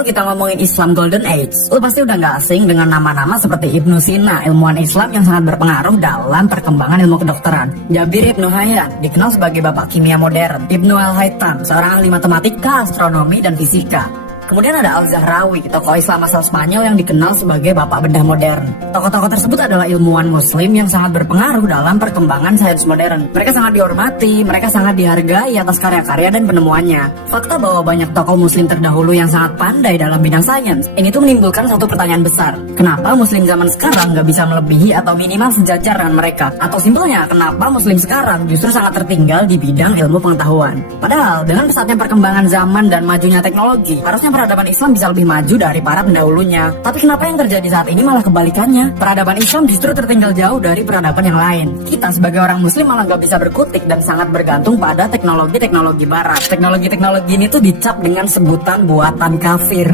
Kalau kita ngomongin Islam Golden Age, lu pasti udah gak asing dengan nama-nama seperti Ibnu Sina, ilmuwan Islam yang sangat berpengaruh dalam perkembangan ilmu kedokteran. Jabir Ibnu Hayyan, dikenal sebagai bapak kimia modern. Ibnu Al-Haytham, seorang ahli matematika, astronomi, dan fisika. Kemudian ada Al-Zahrawi, tokoh Islam asal Spanyol yang dikenal sebagai bapak bedah modern. Tokoh-tokoh tersebut adalah ilmuwan muslim yang sangat berpengaruh dalam perkembangan sains modern. Mereka sangat dihormati, mereka sangat dihargai atas karya-karya dan penemuannya. Fakta bahwa banyak tokoh muslim terdahulu yang sangat pandai dalam bidang sains, ini tuh menimbulkan satu pertanyaan besar. Kenapa muslim zaman sekarang gak bisa melebihi atau minimal sejajar dengan mereka? Atau simpelnya, kenapa muslim sekarang justru sangat tertinggal di bidang ilmu pengetahuan? Padahal, dengan pesatnya perkembangan zaman dan majunya teknologi, harusnya peradaban Islam bisa lebih maju dari para pendahulunya. Tapi kenapa yang terjadi saat ini malah kebalikannya? Peradaban Islam justru tertinggal jauh dari peradaban yang lain. Kita sebagai orang muslim malah gak bisa berkutik dan sangat bergantung pada teknologi-teknologi barat. Teknologi-teknologi ini tuh dicap dengan sebutan buatan kafir.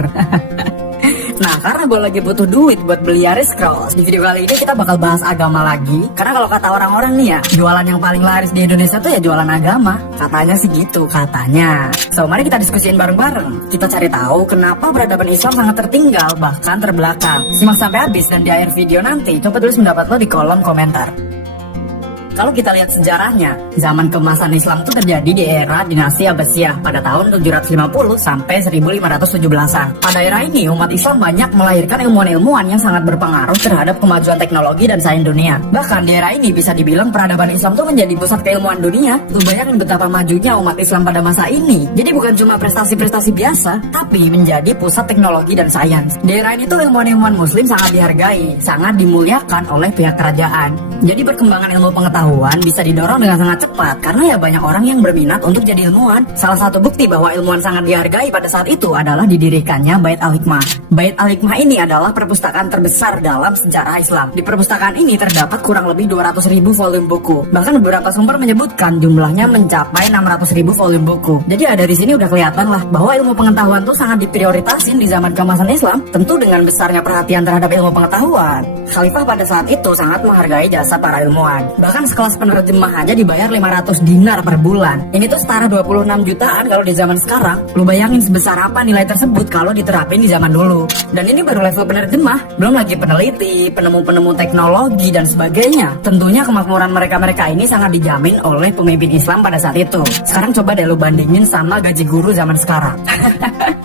Nah, karena gue lagi butuh duit buat beli Yaris Cross, di video kali ini kita bakal bahas agama lagi. Karena kalau kata orang-orang nih ya, jualan yang paling laris di Indonesia tuh ya jualan agama. Katanya sih gitu, katanya. So, mari kita diskusiin bareng-bareng. Kita cari tahu kenapa peradaban Islam sangat tertinggal, bahkan terbelakang. Simak sampai habis dan di akhir video nanti, coba tulis pendapat lo di kolom komentar. Kalau kita lihat sejarahnya, zaman keemasan Islam itu terjadi di era dinasti Abbasiyah pada tahun 750 sampai 1517-an. Pada era ini, umat Islam banyak melahirkan ilmuwan-ilmuwan yang sangat berpengaruh terhadap kemajuan teknologi dan sains dunia. Bahkan di era ini bisa dibilang peradaban Islam itu menjadi pusat keilmuan dunia. Lu bayangin betapa majunya umat Islam pada masa ini. Jadi bukan cuma prestasi-prestasi biasa, tapi menjadi pusat teknologi dan sains. Di era ini tuh ilmuwan-ilmuwan muslim sangat dihargai, sangat dimuliakan oleh pihak kerajaan. Jadi perkembangan ilmu pengetahuan bisa didorong dengan sangat cepat karena ya banyak orang yang berminat untuk jadi ilmuwan. Salah satu bukti bahwa ilmuwan sangat dihargai pada saat itu adalah didirikannya Bait Al-Hikmah. Bait Al-Hikmah ini adalah perpustakaan terbesar dalam sejarah Islam. Di perpustakaan ini terdapat kurang lebih 200.000 volume buku. Bahkan beberapa sumber menyebutkan jumlahnya mencapai 600.000 volume buku. Jadi ya dari sini udah kelihatan lah bahwa ilmu pengetahuan tuh sangat diprioritasin di zaman keemasan Islam. Tentu dengan besarnya perhatian terhadap ilmu pengetahuan, Khalifah pada saat itu sangat menghargai jasa para ilmuwan. Bahkan sekelas penerjemah aja dibayar 500 dinar per bulan. Ini tuh setara 26 jutaan kalau di zaman sekarang. Lu bayangin sebesar apa nilai tersebut kalau diterapin di zaman dulu. Dan ini baru level penerjemah, belum lagi peneliti, penemu-penemu teknologi dan sebagainya. Tentunya kemakmuran mereka-mereka ini sangat dijamin oleh pemimpin Islam pada saat itu. Sekarang coba deh lu bandingin sama gaji guru zaman sekarang.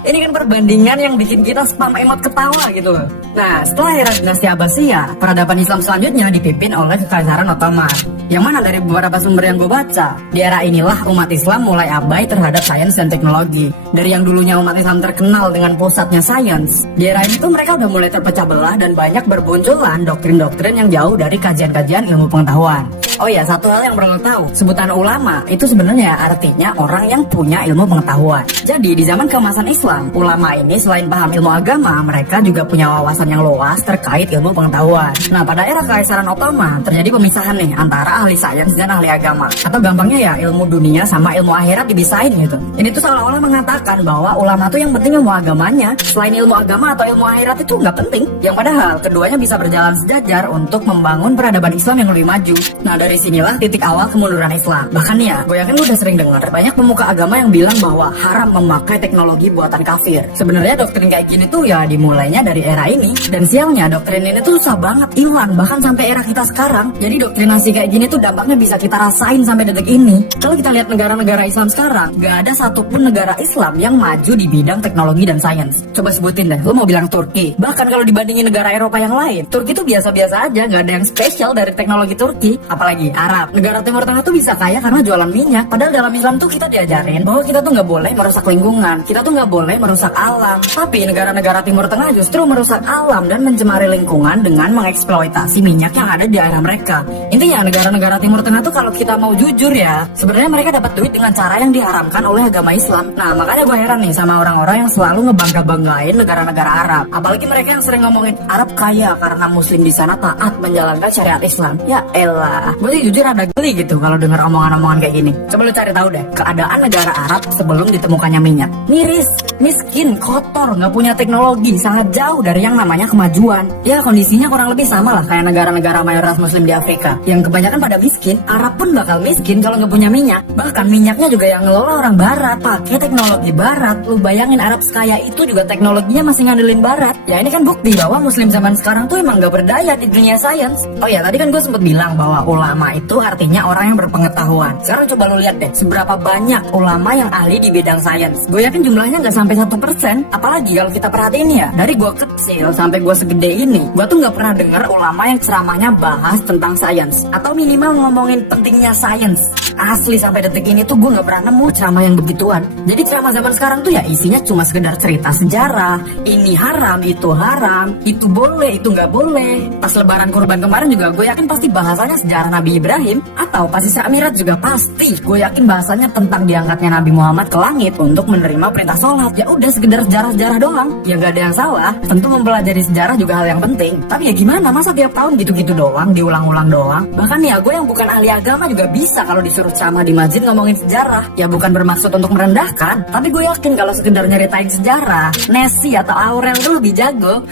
Ini kan perbandingan yang bikin kita spam emot ketawa gitu. Nah, setelah era dinasti Abbasiyah, peradaban Islam selanjutnya dipimpin oleh Kekaisaran Ottoman. Yang mana dari beberapa sumber yang gue baca, di era inilah umat Islam mulai abai terhadap sains dan teknologi. Dari yang dulunya umat Islam terkenal dengan pusatnya sains, di era itu mereka udah mulai terpecah belah dan banyak bermunculan doktrin-doktrin yang jauh dari kajian-kajian ilmu pengetahuan. Oh ya, satu hal yang perlu tahu, sebutan ulama itu sebenarnya artinya orang yang punya ilmu pengetahuan. Jadi di zaman keemasan Islam, ulama ini selain paham ilmu agama, mereka juga punya wawasan yang luas terkait ilmu pengetahuan. Nah, pada era Kekaisaran Ottoman terjadi pemisahan nih antara ahli sains dan ahli agama. Atau gampangnya ya ilmu dunia sama ilmu akhirat dipisahin gitu. Ini tuh seolah-olah mengatakan bahwa ulama tuh yang penting ilmu agamanya, selain ilmu agama atau ilmu akhirat itu nggak penting. Yang padahal keduanya bisa berjalan sejajar untuk membangun peradaban Islam yang lebih maju. Nah, dari sinilah titik awal kemunduran Islam. Bahkan ya, gue yakin lu udah sering dengar banyak pemuka agama yang bilang bahwa haram memakai teknologi buatan kafir. Sebenarnya doktrin kayak gini tuh ya dimulainya dari era ini. Dan sialnya doktrin ini tuh susah banget hilang bahkan sampai era kita sekarang. Jadi doktrinasi kayak gini tuh dampaknya bisa kita rasain sampai detik ini. Kalau kita lihat negara-negara Islam sekarang, gak ada satupun negara Islam yang maju di bidang teknologi dan sains. Coba sebutin deh, lu mau bilang Turki. Bahkan kalau dibandingin negara Eropa yang lain, Turki tuh biasa-biasa aja, gak ada yang spesial dari teknologi Turki. Apalagi Arab, negara Timur Tengah tuh bisa kaya karena jualan minyak. Padahal dalam Islam tuh kita diajarin bahwa kita tuh nggak boleh merusak lingkungan, kita tuh nggak boleh merusak alam. Tapi negara-negara Timur Tengah justru merusak alam dan mencemari lingkungan dengan mengeksploitasi minyak yang ada di area mereka. Intinya negara-negara Timur Tengah tuh kalau kita mau jujur ya, sebenarnya mereka dapat duit dengan cara yang diharamkan oleh agama Islam. Nah, makanya gue heran nih sama orang-orang yang selalu ngebangga-banggain negara-negara Arab. Apalagi mereka yang sering ngomongin Arab kaya karena Muslim di sana taat menjalankan syariat Islam. Ya elah, gue Gue sih jujur ada geli gitu kalau dengar omongan-omongan kayak gini. Coba lu cari tahu deh keadaan negara Arab sebelum ditemukannya minyak. Miris, miskin, kotor, nggak punya teknologi, sangat jauh dari yang namanya kemajuan. Ya kondisinya kurang lebih sama lah kayak negara-negara mayoritas muslim di Afrika yang kebanyakan pada miskin. Arab pun bakal miskin kalau nggak punya minyak. Bahkan minyaknya juga yang ngelola orang barat, pakai teknologi barat. Lu bayangin Arab sekaya itu juga teknologinya masih ngandelin barat. Ya ini kan bukti bahwa muslim zaman sekarang tuh emang nggak berdaya di dunia sains. Oh ya tadi kan gue sempet bilang bahwa ulama itu artinya orang yang berpengetahuan. Sekarang coba lu lihat deh seberapa banyak ulama yang ahli di bidang sains. Gue yakin jumlahnya nggak sampai 1%. Apalagi kalau kita perhatiin ya, dari gue kecil sampai gue segede ini, gue tuh nggak pernah dengar ulama yang ceramahnya bahas tentang sains atau minimal ngomongin pentingnya sains. Asli sampai detik ini tuh gue nggak pernah nemu ceramah yang begituan. Jadi ceramah zaman sekarang tuh ya isinya cuma sekedar cerita sejarah. Ini haram, itu boleh, itu nggak boleh. Pas lebaran kurban kemarin juga gue yakin pasti bahasanya sejarah Nabi Ibrahim. Atau pas Isra Mi'raj juga pasti gue yakin bahasanya tentang diangkatnya Nabi Muhammad ke langit untuk menerima perintah sholat. Ya udah sekedar sejarah-sejarah doang. Ya nggak ada yang salah. Tentu mempelajari sejarah juga hal yang penting. Tapi ya gimana, masa tiap tahun gitu-gitu doang, diulang-ulang doang. Bahkan ya gue yang bukan ahli agama juga bisa kalau disuruh ceramah di masjid ngomongin sejarah. Ya bukan bermaksud untuk merendahkan, tapi gue yakin kalau sekedar nyeritain sejarah, Nessie atau Aurel tuh lebih jago.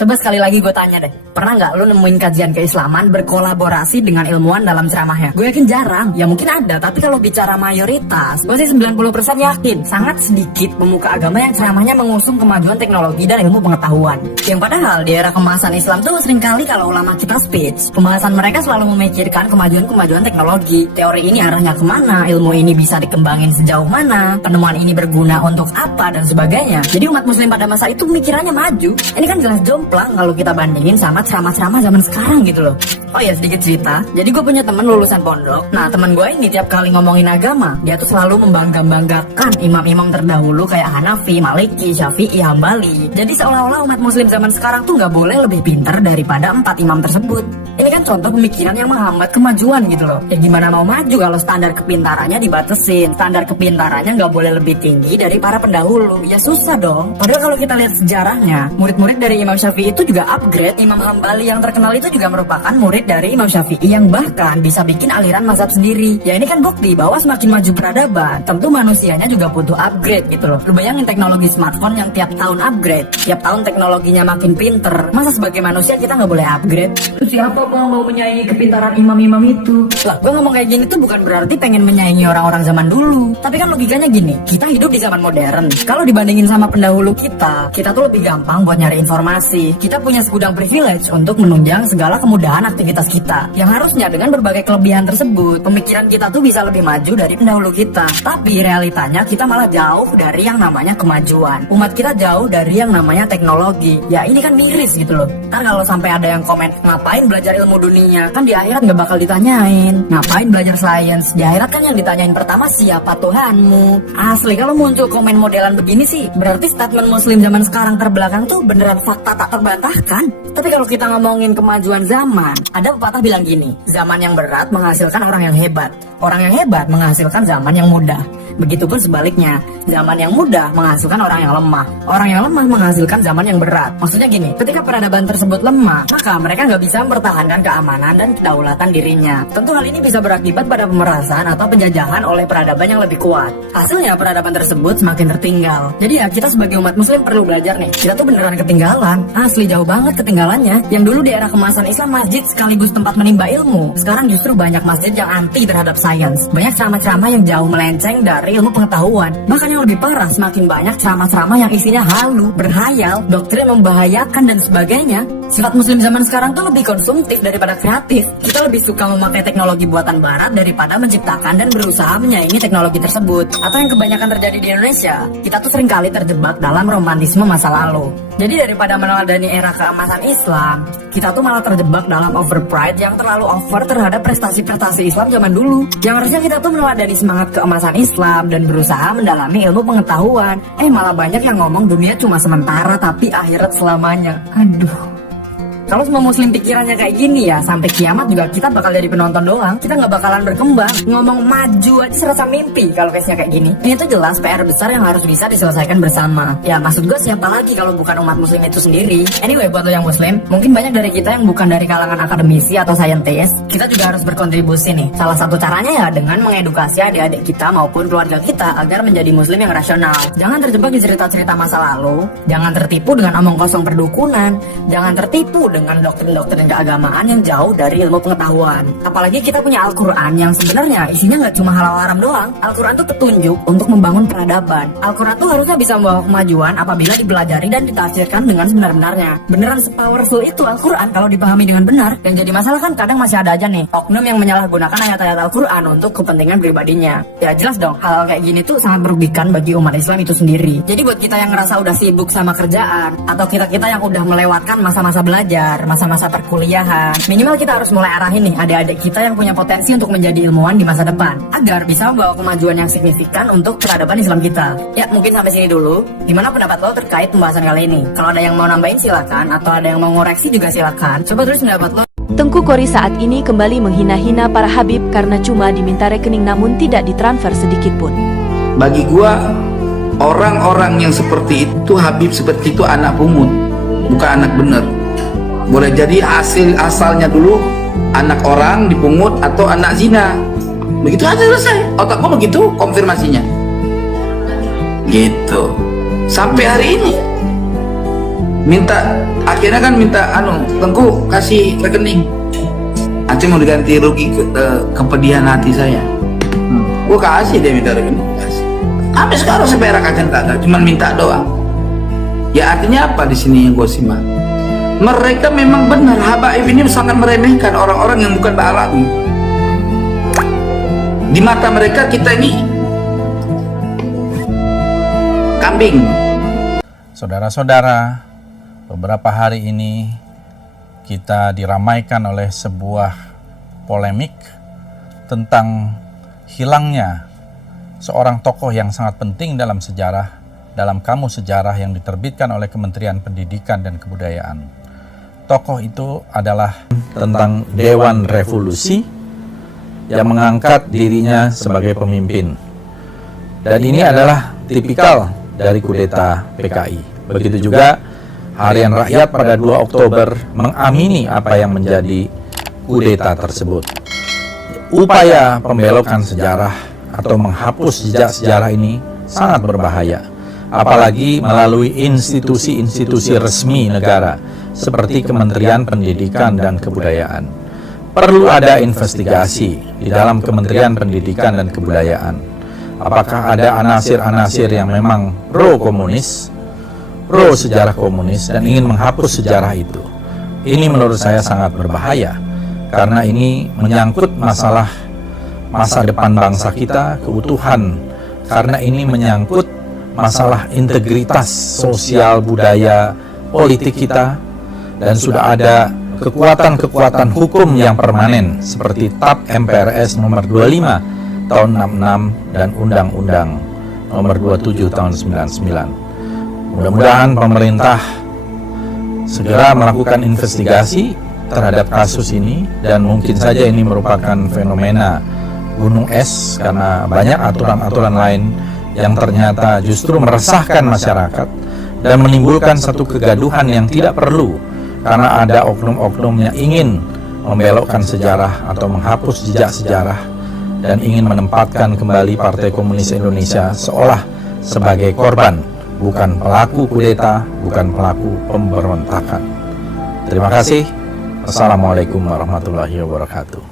Coba sekali lagi gue tanya deh, pernah nggak lu nemuin kajian keislaman berkolaborasi dengan ilmuwan dalam ceramahnya? Gue yakin jarang. Ya mungkin ada, tapi kalau bicara mayoritas, gue sih 90% yakin sangat sedikit pemuka agama yang ceramahnya mengusung kemajuan teknologi dan ilmu pengetahuan. Yang padahal di era kemasan Islam tuh seringkali kalau ulama kita speech, pembahasan mereka selalu memikirkan kemajuan-kemajuan teknologi. Teori ini arahnya kemana, ilmu ini bisa dikembangin sejauh mana, penemuan ini berguna untuk apa, dan sebagainya. Jadi umat muslim pada masa itu mikirannya maju. Ini kan jelas jomplang kalau kita bandingin sama ceramah-ceramah zaman sekarang gitu loh. Oh ya sedikit cerita, jadi gue punya temen lulusan pondok. Nah temen gue ini tiap kali ngomongin agama, dia tuh selalu membangga-banggakan imam-imam terdahulu kayak Hanafi, Maliki, Syafi'i, Hambali. Jadi seolah-olah umat muslim zaman sekarang tuh gak boleh lebih pintar daripada 4 imam tersebut. Ini kan contoh pemikiran yang menghambat kemajuan gitu loh. Ya gimana mau maju kalau standar kepintarannya dibatesin, standar kepintarannya gak boleh lebih tinggi dari para pendahulu. Ya susah dong. Padahal kalau kita lihat sejarahnya, murid-murid dari Imam Syafi'i itu juga upgrade. Imam Hambali yang terkenal itu juga merupakan murid dari Imam Syafi'i yang bahkan bisa bikin aliran mazhab sendiri. Ya ini kan bukti bahwa semakin maju peradaban, tentu manusianya juga butuh upgrade gitu loh. Lu bayangin teknologi smartphone yang tiap tahun upgrade, tiap tahun teknologinya makin pinter. Masa sebagai manusia kita nggak boleh upgrade? Siapa mau menyaingi kepintaran imam-imam itu? Lah, gue ngomong kayak gini tuh bukan berarti pengen menyaingi orang-orang zaman dulu. Tapi kan logikanya gini, kita hidup di zaman modern. Kalau dibandingin sama pendahulu kita tuh lebih gampang buat nyari informasi. Kita punya segudang privilege untuk menunjang segala kemudahan aktivitas kita. Yang harusnya dengan berbagai kelebihan tersebut, pemikiran kita tuh bisa lebih maju dari pendahulu kita. Tapi realitanya kita malah jauh dari yang namanya kemajuan. Umat kita jauh dari yang namanya teknologi. Ya ini kan miris gitu loh. Ntar kalau sampai ada yang komen, ngapain belajar ilmu dunia? Kan di akhirat gak bakal ditanyain. Ngapain belajar sains? Di akhirat kan yang ditanyain pertama siapa Tuhanmu? Asli kalau muncul komen modelan begini sih, berarti statement muslim zaman sekarang terbelakang tuh beneran fakta tak terbantahkan. Tapi kalau kita ngomongin kemajuan zaman, ada pepatah bilang gini, zaman yang berat menghasilkan orang yang hebat. Orang yang hebat menghasilkan zaman yang mudah. Begitupun sebaliknya, zaman yang mudah menghasilkan orang yang lemah. Orang yang lemah menghasilkan zaman yang berat. Maksudnya gini, ketika peradaban tersebut lemah, maka mereka nggak bisa mempertahankan keamanan dan kedaulatan dirinya. Tentu hal ini bisa berakibat pada pemerasan atau penjajahan oleh peradaban yang lebih kuat. Hasilnya peradaban tersebut semakin tertinggal. Jadi ya kita sebagai umat muslim perlu belajar nih. Kita tuh beneran ketinggalan. Asli jauh banget ketinggalannya. Yang dulu di era kemasan Islam masjid sekaligus tempat menimba ilmu. Sekarang justru banyak masjid yang anti terhadap sains. Banyak ceramah-ceramah yang jauh melenceng dari ilmu pengetahuan. Bahkan yang lebih parah, semakin banyak ceramah-ceramah yang isinya halu, berhayal, doktrin membahayakan dan sebagainya. Sifat muslim zaman sekarang tuh lebih konsumtif daripada kreatif. Kita lebih suka memakai teknologi buatan barat daripada menciptakan dan berusaha menyaingi teknologi tersebut. Atau yang kebanyakan terjadi di Indonesia, kita tuh seringkali terjebak dalam romantisme masa lalu. Jadi daripada meneladani era keemasan Islam, kita tuh malah terjebak dalam overpride yang terlalu over terhadap prestasi-prestasi Islam zaman dulu. Yang harusnya kita tuh meneladani semangat keemasan Islam dan berusaha mendalami ilmu pengetahuan. Malah banyak yang ngomong dunia cuma sementara tapi akhirat selamanya. Aduh. Kalau semua muslim pikirannya kayak gini ya, sampai kiamat juga kita bakal jadi penonton doang. Kita nggak bakalan berkembang. Ngomong maju aja serasa mimpi kalau case-nya kayak gini. Ini tuh jelas PR besar yang harus bisa diselesaikan bersama. Ya maksud gue siapa lagi kalau bukan umat muslim itu sendiri. Anyway, buat lo yang muslim, mungkin banyak dari kita yang bukan dari kalangan akademisi atau saintis. Kita juga harus berkontribusi nih. Salah satu caranya ya dengan mengedukasi adik-adik kita maupun keluarga kita agar menjadi muslim yang rasional. Jangan terjebak di cerita-cerita masa lalu. Jangan tertipu dengan omong kosong perdukunan. Jangan tertipu dengan doktrin-doktrin keagamaan yang jauh dari ilmu pengetahuan. Apalagi kita punya Al-Quran yang sebenarnya isinya nggak cuma halal haram doang. Al-Quran tuh petunjuk untuk membangun peradaban. Al-Quran tuh harusnya bisa membawa kemajuan apabila dipelajari dan ditafsirkan dengan sebenar-benarnya. Beneran sepowerful itu Al-Quran kalau dipahami dengan benar. Yang jadi masalah kan kadang masih ada aja nih oknum yang menyalahgunakan ayat-ayat Al-Quran untuk kepentingan pribadinya. Ya jelas dong, hal kayak gini tuh sangat merugikan bagi umat Islam itu sendiri. Jadi buat kita yang ngerasa udah sibuk sama kerjaan, atau kita yang udah melewatkan masa-masa belajar, masa-masa perkuliahan, minimal kita harus mulai arahin nih adik-adik kita yang punya potensi untuk menjadi ilmuwan di masa depan, agar bisa membawa kemajuan yang signifikan untuk peradaban Islam kita. Ya mungkin sampai sini dulu. Gimana pendapat lo terkait pembahasan kali ini? Kalau ada yang mau nambahin silakan, atau ada yang mau ngoreksi juga silakan. Coba tulis pendapat lo. Tengku Kori saat ini kembali menghina-hina para Habib karena cuma diminta rekening namun tidak ditransfer sedikit pun. Bagi gua, orang-orang yang seperti itu, Habib seperti itu anak pungut, bukan anak bener. Boleh jadi asalnya dulu anak orang dipungut atau anak zina. Begitu aja selesai. Otak gua begitu konfirmasinya. Gitu. Sampai hari ini akhirnya kan minta Tengku kasih rekening. Aceh mau diganti rugi kepedihan hati saya. Gua kasih, dia minta rekening, kasih. Sampai sekarang saya perak aja nggak ada, cuman minta doang. Ya artinya apa di sini yang gue simak? Mereka memang benar, habaib ini sangat meremehkan orang-orang yang bukan ba'alawi. Di mata mereka kita ini kambing. Saudara-saudara, beberapa hari ini kita diramaikan oleh sebuah polemik tentang hilangnya seorang tokoh yang sangat penting dalam sejarah, dalam kamus sejarah yang diterbitkan oleh Kementerian Pendidikan dan Kebudayaan. Tokoh itu adalah tentang Dewan Revolusi yang mengangkat dirinya sebagai pemimpin. Dan ini adalah tipikal dari kudeta PKI. Begitu juga Harian Rakyat pada 2 Oktober mengamini apa yang menjadi kudeta tersebut. Upaya pembelokan sejarah atau menghapus jejak sejarah ini sangat berbahaya, apalagi melalui institusi-institusi resmi negara seperti Kementerian Pendidikan dan Kebudayaan. Perlu ada investigasi di dalam Kementerian Pendidikan dan Kebudayaan. Apakah ada anasir-anasir yang memang pro-komunis, pro-sejarah komunis dan ingin menghapus sejarah itu? Ini menurut saya sangat berbahaya, karena ini menyangkut masalah masa depan bangsa kita, keutuhan, karena ini menyangkut masalah integritas sosial, budaya, politik kita, dan sudah ada kekuatan-kekuatan hukum yang permanen seperti TAP MPRS nomor 25 tahun 66 dan Undang-Undang nomor 27 tahun 99. Mudah-mudahan pemerintah segera melakukan investigasi terhadap kasus ini, dan mungkin saja ini merupakan fenomena gunung es karena banyak aturan-aturan lain yang ternyata justru meresahkan masyarakat dan menimbulkan satu kegaduhan yang tidak perlu, karena ada oknum-oknum yang ingin membelokkan sejarah atau menghapus jejak sejarah dan ingin menempatkan kembali Partai Komunis Indonesia seolah sebagai korban, bukan pelaku kudeta, bukan pelaku pemberontakan. Terima kasih. Assalamualaikum warahmatullahi wabarakatuh.